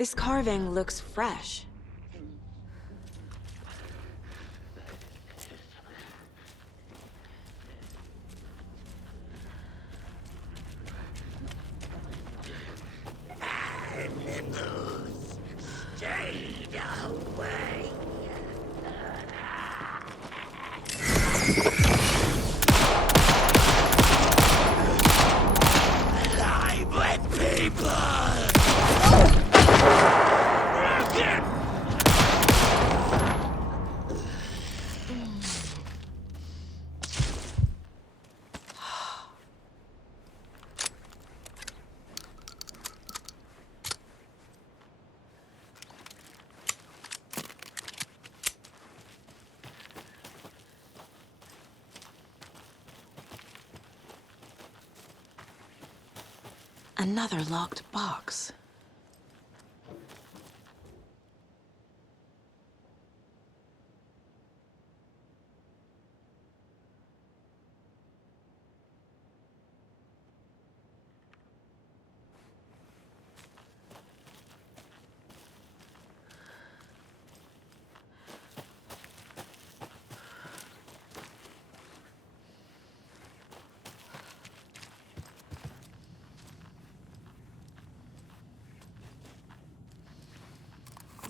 This carving looks fresh. Another locked box.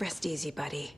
Rest easy, buddy.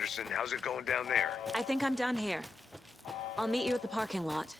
Anderson. How's it going down there? I think I'm done here. I'll meet you at the parking lot.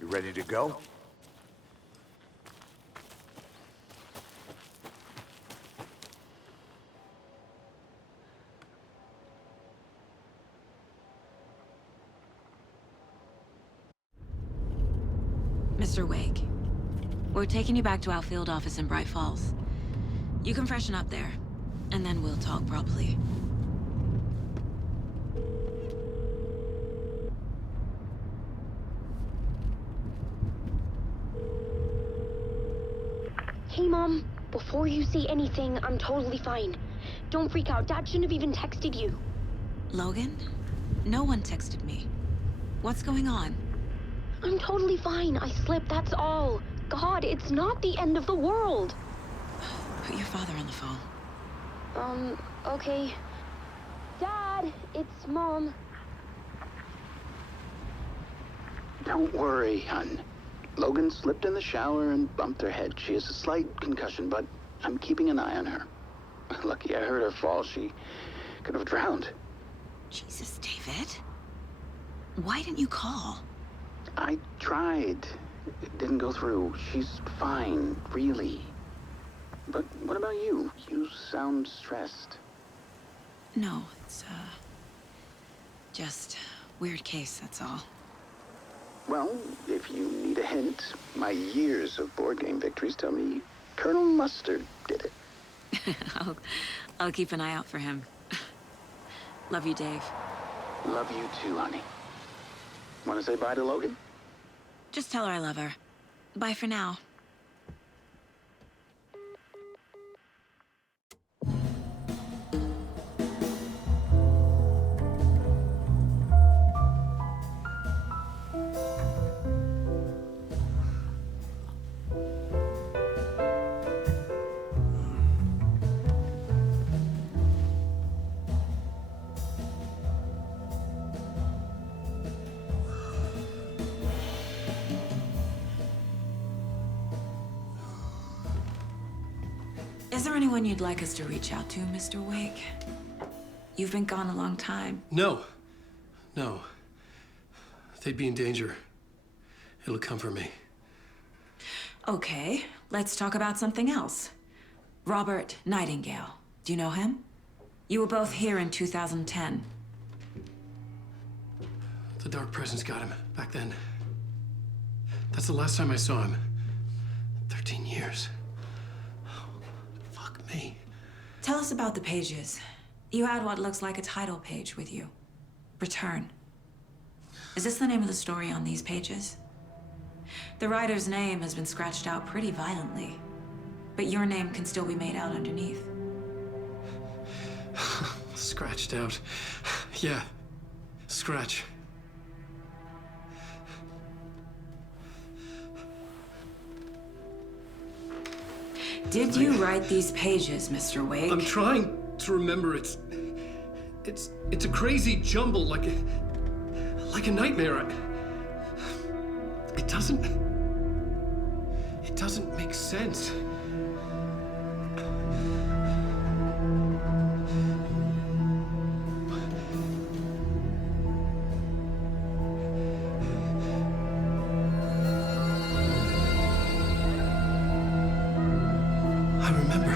You ready to go? Mr. Wake, we're taking you back to our field office in Braight-Fålls. You can freshen up there, and then we'll talk properly. Hey, Mom. Before you say anything, I'm totally fine. Don't freak out. Dad shouldn't have even texted you. Logan? No one texted me. What's going on? I'm totally fine. I slipped, that's all. God, it's not the end of the world. Put your father on the phone. Okay. Dad, it's Mom. Don't worry, hon. Logan slipped in the shower and bumped her head. She has a slight concussion, but I'm keeping an eye on her. Lucky I heard her fall. She could have drowned. Jesus, David. Why didn't you call? I tried. It didn't go through. She's fine, really. But what about you? You sound stressed. No, it's, just weird case, that's all. Well, if you need a hint, my years of board game victories tell me Colonel Mustard did it. I'll keep an eye out for him. Love you, Dave. Love you too, honey. Want to say bye to Logan? Just tell her I love her. Bye for now. Is there anyone you'd like us to reach out to, Mr. Wake? You've been gone a long time. No. They'd be in danger. It'll come for me. Okay, let's talk about something else. Robert Nightingale. Do you know him? You were both here in 2010. The Dark Presence got him back then. That's the last time I saw him. 13 years. Oh, fuck me. Tell us about the pages. You had what looks like a title page with you. Return. Is this the name of the story on these pages? The writer's name has been scratched out pretty violently. But your name can still be made out underneath. Scratched out. Yeah. Scratch. Did you write these pages, Mr. Wake? I'm trying to remember. It's a crazy jumble, like a nightmare. It doesn't make sense. I remember.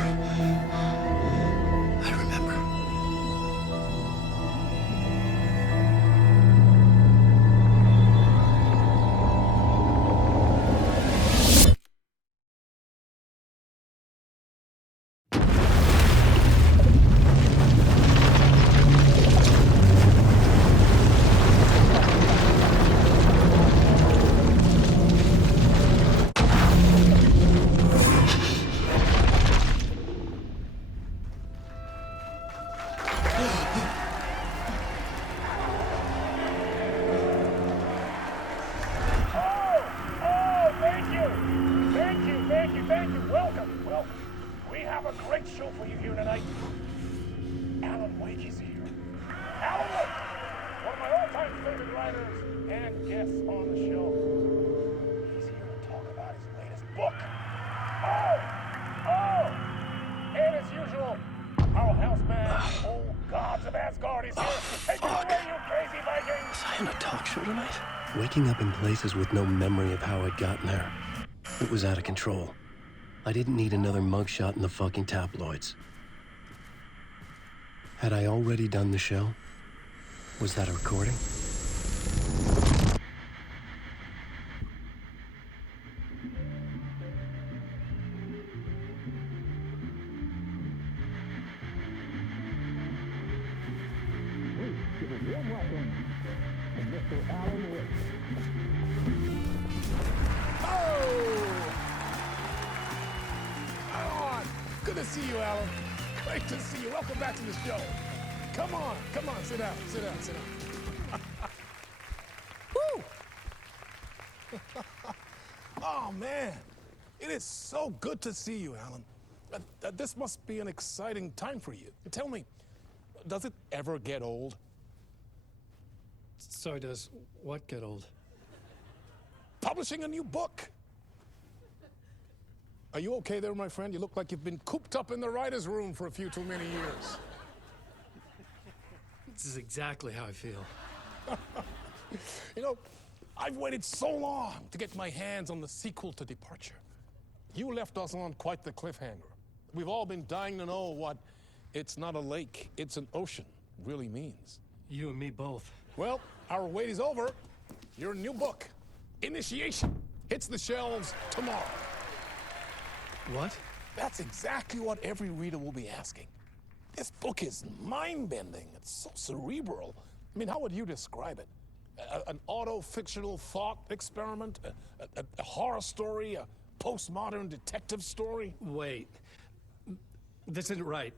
Alan Wake is here. Alan Wake, one of my all-time favorite writers and guests on the show. He's here to talk about his latest book. And as usual, our house band, old gods of Asgard, is here. Take it away, you crazy Vikings! Was I in a talk show tonight? Waking up in places with no memory of how I'd gotten there. It was out of control. I didn't need another mugshot in the fucking tabloids. Had I already done the show? Was that a recording? Good to see you, Alan. Great to see you. Welcome back to the show. Come on, sit down. Woo! Oh, man. It is so good to see you, Alan. This must be an exciting time for you. Tell me, does it ever get old? So does what get old? Publishing a new book. Are you okay there, my friend? You look like you've been cooped up in the writer's room for a few too many years. This is exactly how I feel. You know, I've waited so long to get my hands on the sequel to Departure. You left us on quite the cliffhanger. We've all been dying to know what "it's not a lake, it's an ocean" really means. You and me both. Well, our wait is over. Your new book, Initiation, hits the shelves tomorrow. What? That's exactly what every reader will be asking. This book is mind-bending. It's so cerebral. I mean, how would you describe it? An auto-fictional thought experiment? A horror story? A postmodern detective story? Wait. This isn't right.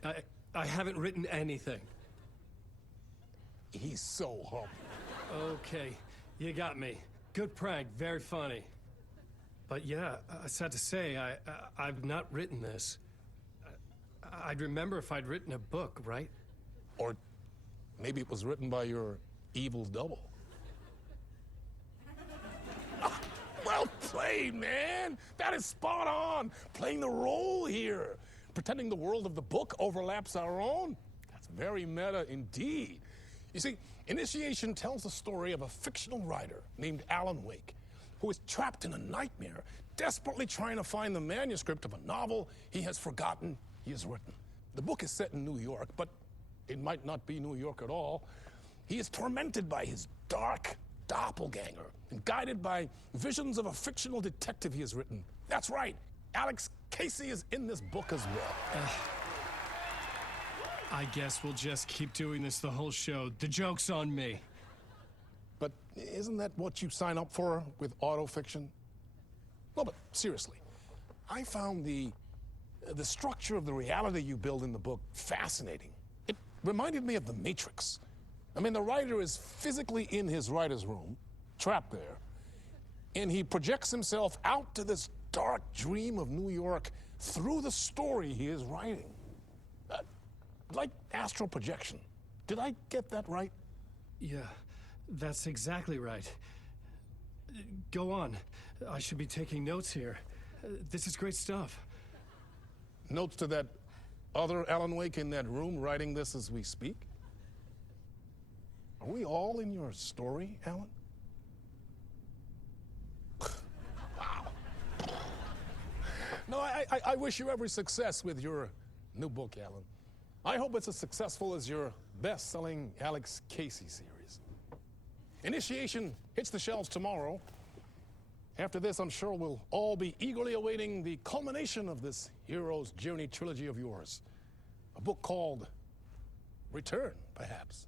I haven't written anything. He's so humble. Okay, you got me. Good prank, very funny. But yeah, sad to say, I've not written this. I'd remember if I'd written a book, right? Or maybe it was written by your evil double. Well played, man! That is spot on! Playing the role here. Pretending the world of the book overlaps our own. That's very meta indeed. You see, Initiation tells the story of a fictional writer named Alan Wake, who is trapped in a nightmare, desperately trying to find the manuscript of a novel he has forgotten he has written. The book is set in New York, but it might not be New York at all. He is tormented by his dark doppelganger and guided by visions of a fictional detective he has written. That's right, Alexa Кейси is in this book as well. I guess we'll just keep doing this the whole show. The joke's on me. But isn't that what you sign up for with autofiction? No, but seriously, I found the the structure of the reality you build in the book fascinating. It reminded me of The Matrix. I mean, the writer is physically in his writer's room, trapped there, and he projects himself out to this dark dream of New York through the story he is writing. Like astral projection. Did I get that right? Yeah, that's exactly right. Go on. I should be taking notes here. This is great stuff. Notes to that other Alan Wake in that room writing this as we speak? Are we all in your story, Alan? Wow. No, I wish you every success with your new book, Alan. I hope it's as successful as your best-selling Alex Casey series. Initiation hits the shelves tomorrow. After this, I'm sure we'll all be eagerly awaiting the culmination of this hero's journey trilogy of yours. A book called Return, perhaps.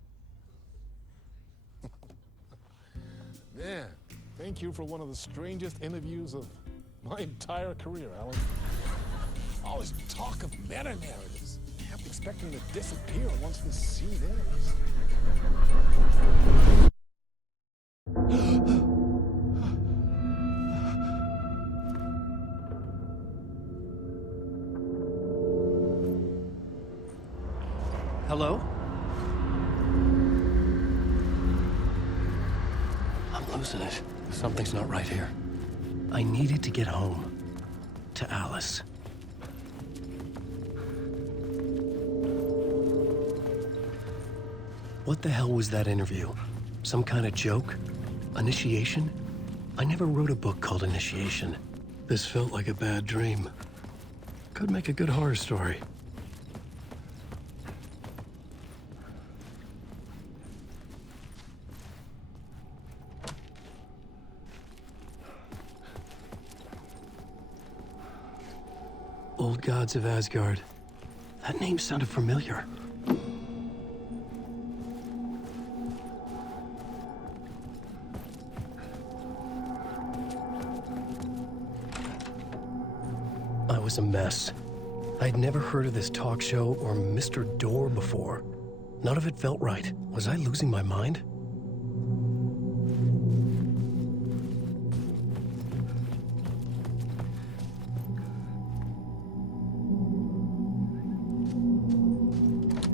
Man, thank you for one of the strangest interviews of my entire career, Alan. All this talk of meta-narratives. I have to expect them to disappear once this scene ends. Hello? I'm losing it. Something's not right here. I needed to get home. To Alice. What the hell was that interview? Some kind of joke? Initiation? I never wrote a book called Initiation. This felt like a bad dream. Could make a good horror story. Old Gods of Asgard. That name sounded familiar. I was a mess. I'd never heard of this talk show or Mr. Door before. None of it felt right. Was I losing my mind?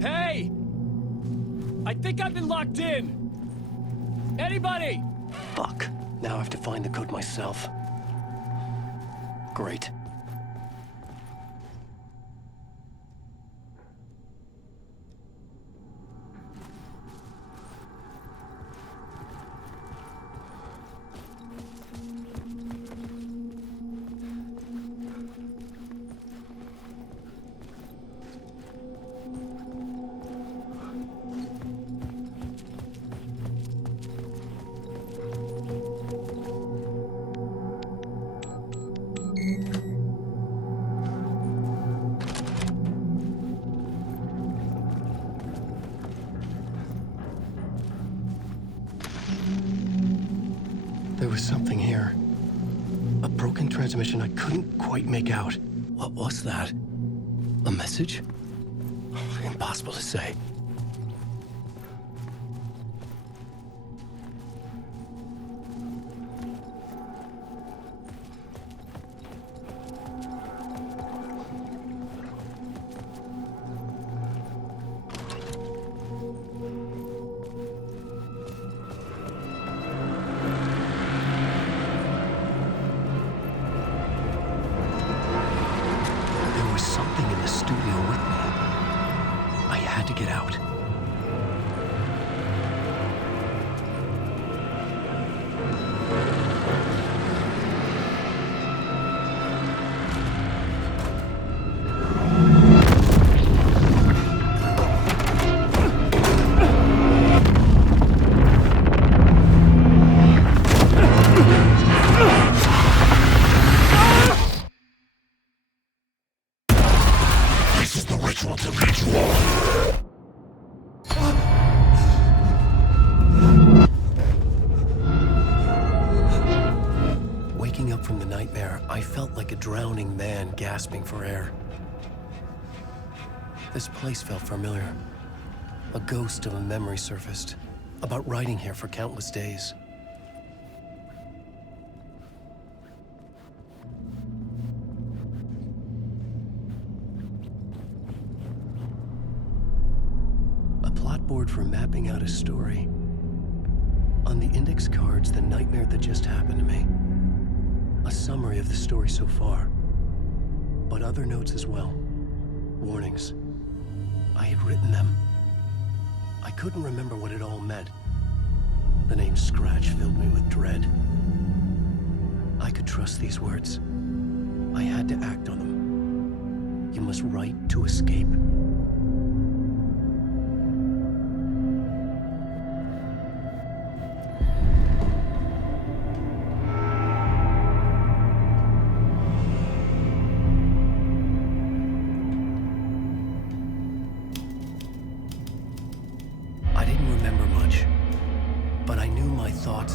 Hey! I think I've been locked in! Anybody? Fuck. Now I have to find the code myself. Great. There was something here. A broken transmission I couldn't quite make out. What was that? A message? Impossible to say. Waking up from the nightmare, I felt like a drowning man gasping for air. This place felt familiar. A ghost of a memory surfaced, about writing here for countless days. A plot board for mapping out a story. On the index cards, the nightmare that just happened to me. A summary of the story so far, but other notes as well. Warnings. I had written them. I couldn't remember what it all meant. The name Scratch filled me with dread. I could trust these words. I had to act on them. You must write to escape.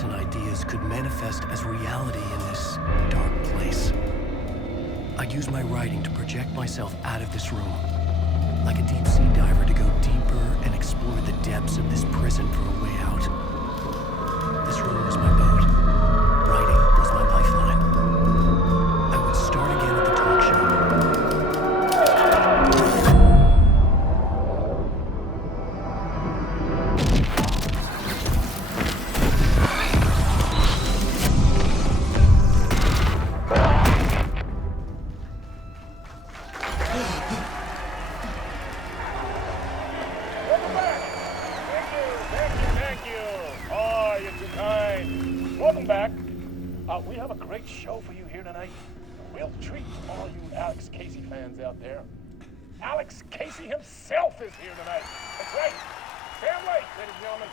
And ideas could manifest as reality in this dark place. I'd use my writing to project myself out of this room, like a deep sea diver to go deeper and explore the depths of this prison for a way out. This room was my boat. Writing was my lifeline. I would start again at the talk show. We have a great show for you here tonight. We'll treat all you Alex Casey fans out there. Alex Casey himself is here tonight. That's right. Sam Lake, ladies and gentlemen,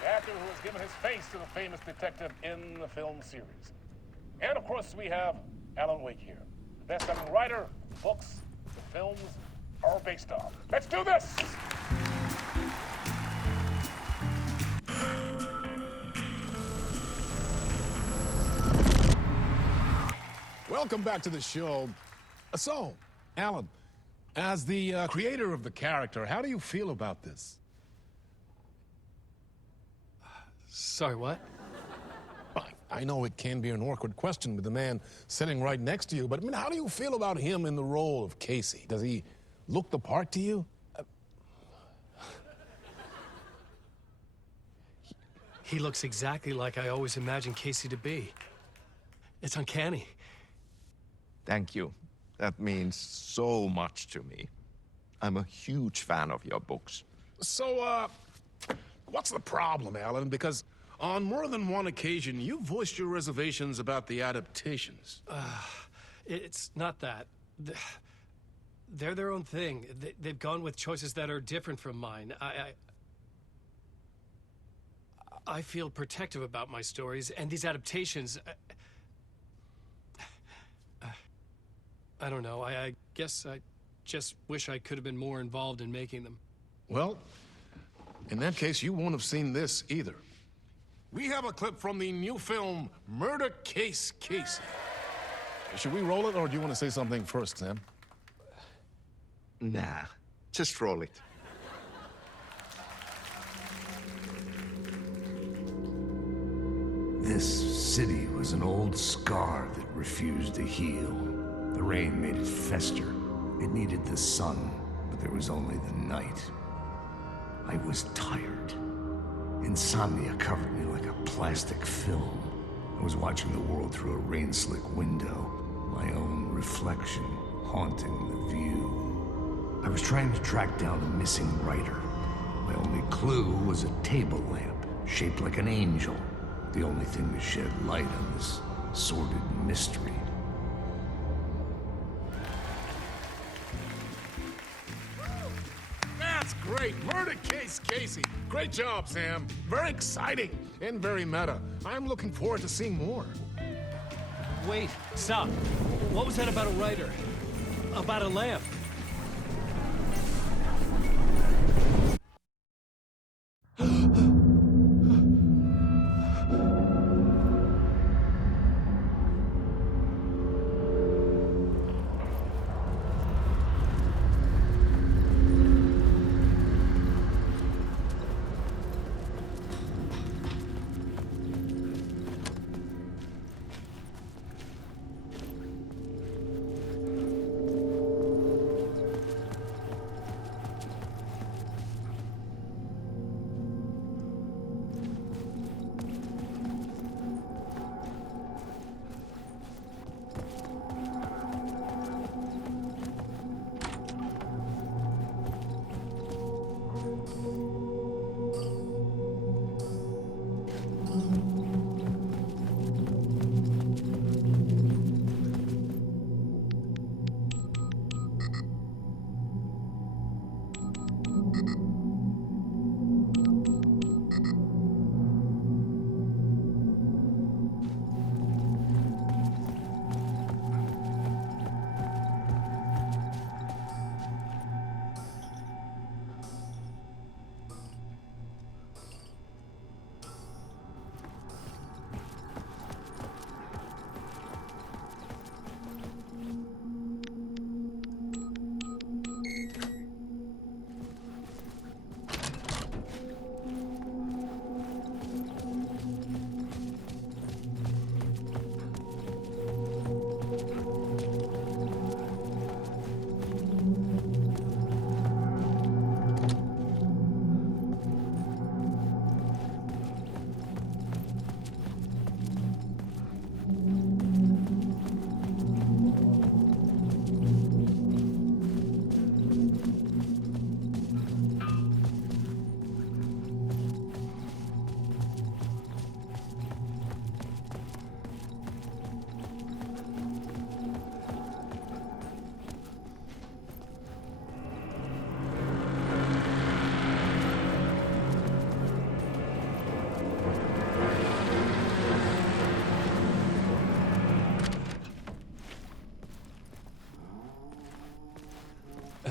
the actor who has given his face to the famous detective in the film series. And of course, we have Alan Wake here, the best-selling writer, the books, the films are based on. Let's do this! Welcome back to the show. So, Alan, as the creator of the character, how do you feel about this? Sorry, what? I know it can be an awkward question with the man sitting right next to you, but I mean, how do you feel about him in the role of Casey? Does he look the part to you? He looks exactly like I always imagined Casey to be. It's uncanny. Thank you. That means so much to me. I'm a huge fan of your books. So, what's the problem, Alan? Because on more than one occasion, you voiced your reservations about the adaptations. It's not that. They're their own thing. They've gone with choices that are different from mine. I feel protective about my stories, and these adaptations... I don't know. I guess I just wish I could have been more involved in making them. Well, in that case, you won't have seen this either. We have a clip from the new film, Murder Case Casey. Should we roll it, or do you want to say something first, Sam? Nah, just roll it. This city was an old scar that refused to heal. The rain made it fester. It needed the sun, but there was only the night. I was tired. Insomnia covered me like a plastic film. I was watching the world through a rain-slick window, my own reflection haunting the view. I was trying to track down a missing writer. My only clue was a table lamp, shaped like an angel. The only thing that shed light on this sordid mystery. That's great. Murder Case Casey. Great job, Sam. Very exciting and very meta. I'm looking forward to seeing more. Wait, stop. What was that about a writer? About a lamp?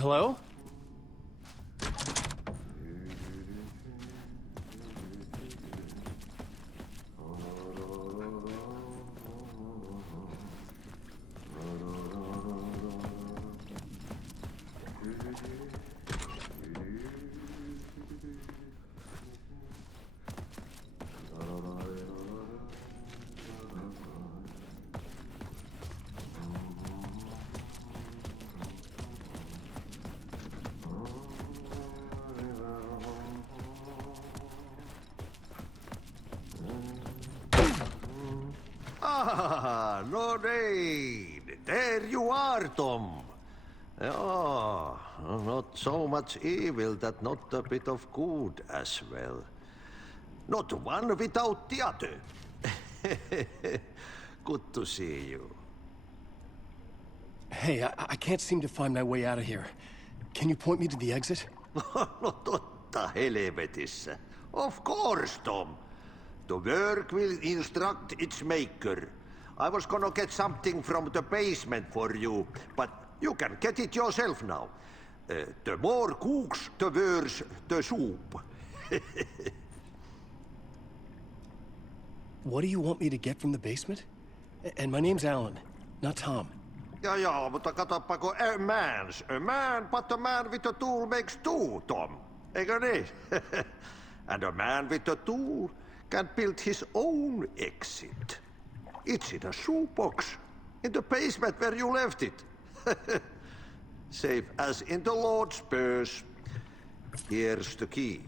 Hello? Ah, no need. There you are, Tom. Oh, not so much evil that not a bit of good as well. Not one without the other. Good to see you. Hey, I can't seem to find my way out of here. Can you point me to the exit? No totta helvetissä. Of course, Tom. The work will instruct its maker. I was gonna get something from the basement for you, but you can get it yourself now. The more cooks, the worse the soup. What do you want me to get from the basement? And my name's Alan, not Tom. Ja, mutta katsoppa, a man, but a man with a tool makes two, Tom. Eikö niin? And a man with a tool can build his own exit. It's in a shoebox, in the basement where you left it. Safe as in the Lord's purse. Here's the key.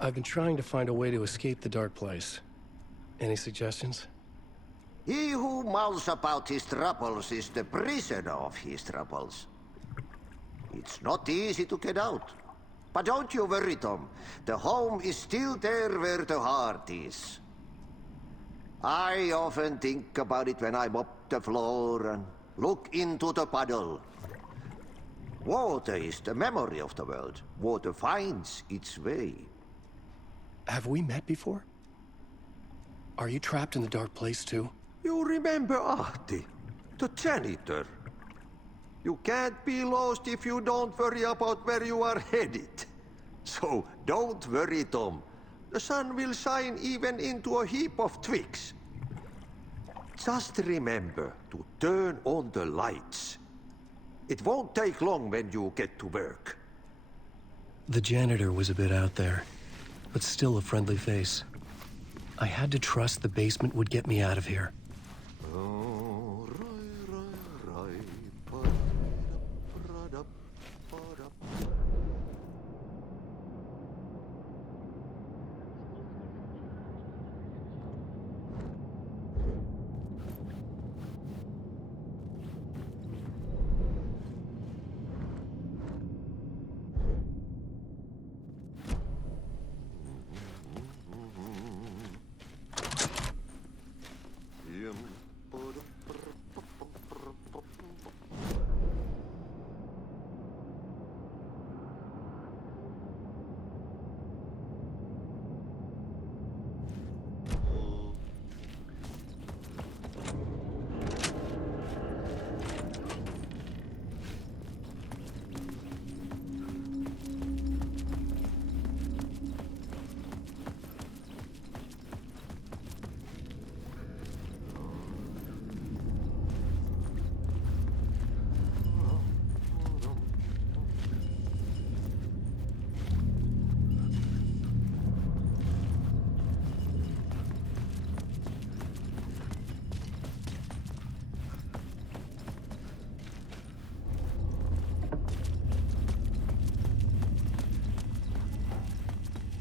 I've been trying to find a way to escape the dark place. Any suggestions? He who mouths about his troubles is the prisoner of his troubles. It's not easy to get out. But don't you worry, Tom. The home is still there where the heart is. I often think about it when I mop the floor and look into the puddle. Water is the memory of the world. Water finds its way. Have we met before? Are you trapped in the dark place too? You remember Ahti, the janitor. You can't be lost if you don't worry about where you are headed. So don't worry, Tom. The sun will shine even into a heap of twigs. Just remember to turn on the lights. It won't take long when you get to work. The janitor was a bit out there, but still a friendly face. I had to trust the basement would get me out of here.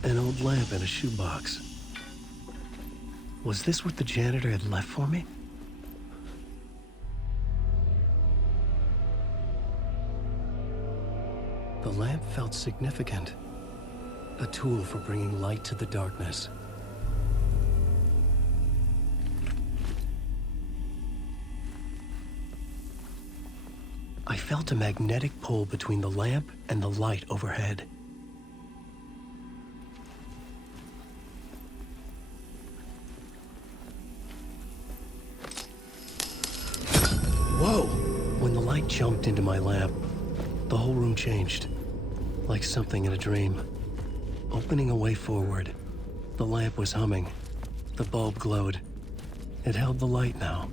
An old lamp in a shoebox. Was this what the janitor had left for me? The lamp felt significant. A tool for bringing light to the darkness. I felt a magnetic pull between the lamp and the light overhead. jumped into my lamp. The whole room changed, like something in a dream. Opening a way forward, the lamp was humming. The bulb glowed. It held the light now.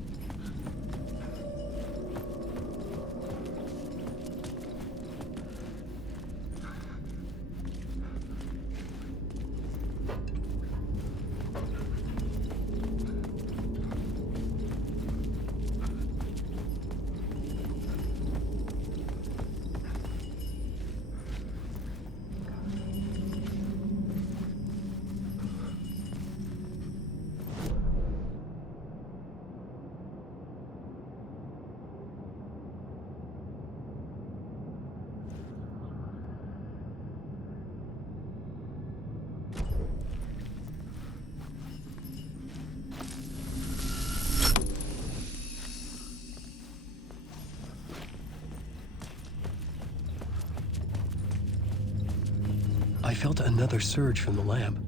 I felt another surge from the lamp.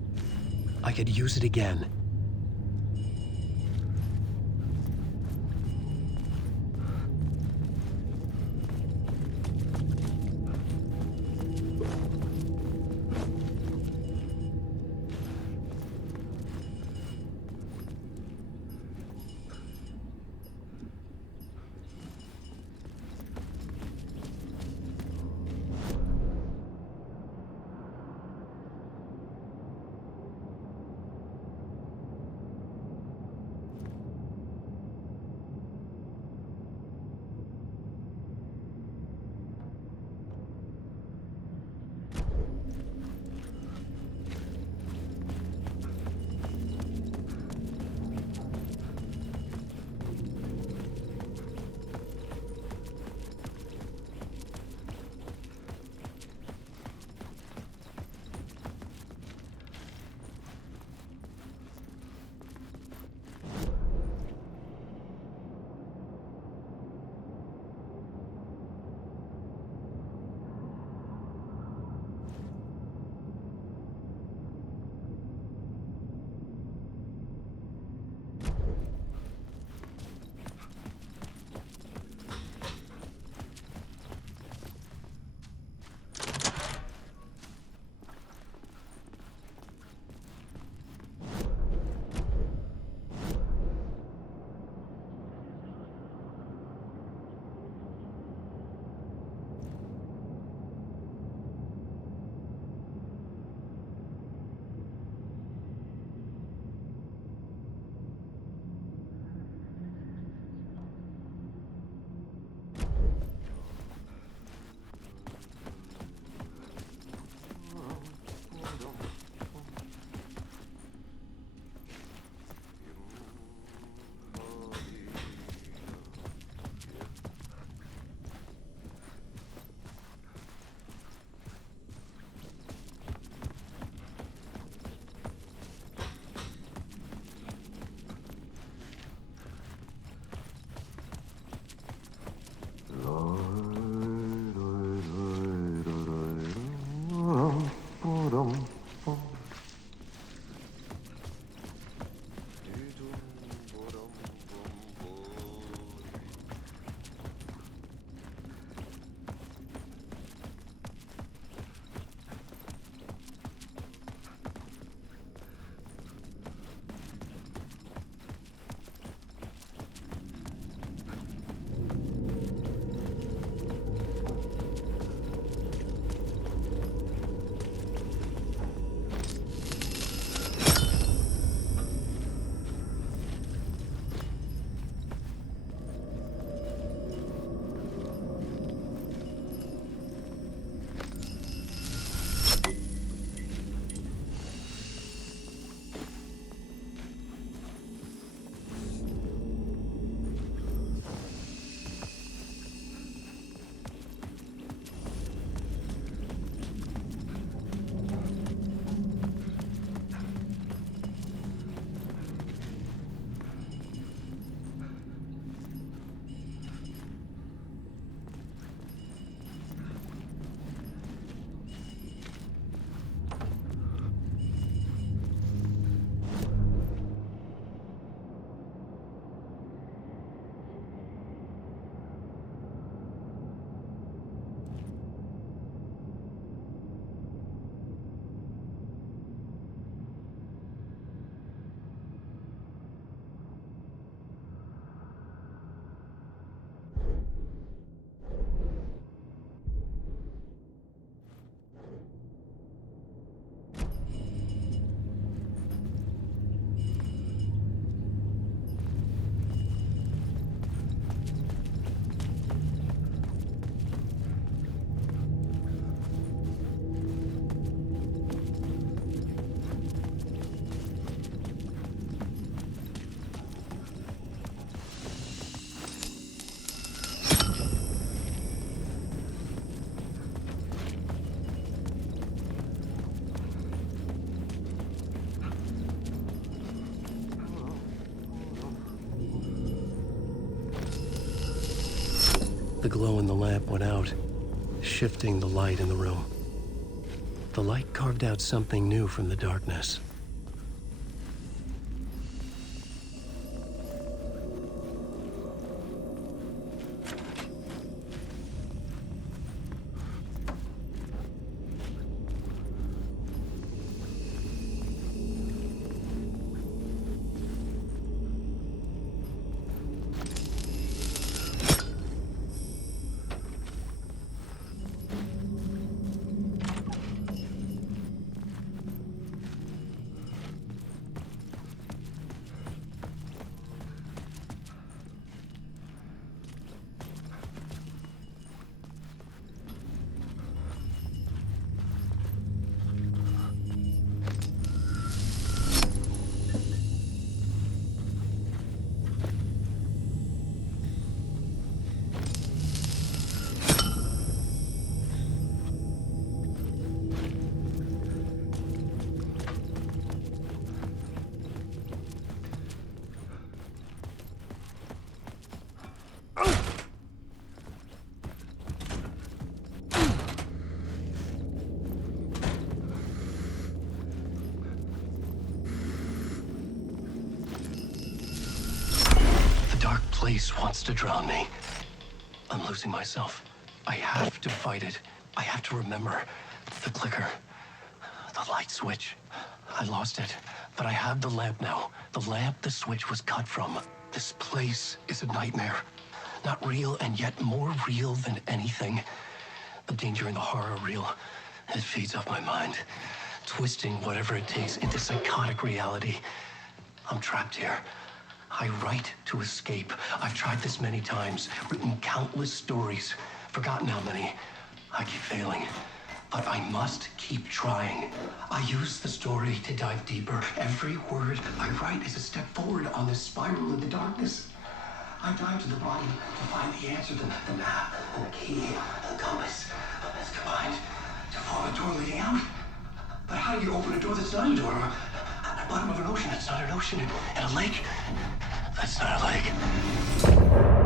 I could use it again. the glow in the lamp went out, shifting the light in the room. The light carved out something new from the darkness. Place wants to drown me. I'm losing myself. I have to fight it. I have to remember the clicker, the light switch. I lost it, but I have the lamp now. The lamp the switch was cut from. This place is a nightmare. Not real, and yet more real than anything. The danger and the horror real. It feeds off my mind, twisting whatever it takes into psychotic reality. I'm trapped here. I write to escape. I've tried this many times, written countless stories, forgotten how many. I keep failing, but I must keep trying. I use the story to dive deeper. Every word I write is a step forward on this spiral in the darkness. I dive to the bottom to find the answer, the map, and the key, and the compass. It's combined to form a door leading out. But how do you open a door that's not a door? At the bottom of an ocean, it's not an ocean. And a lake, that's not a lake.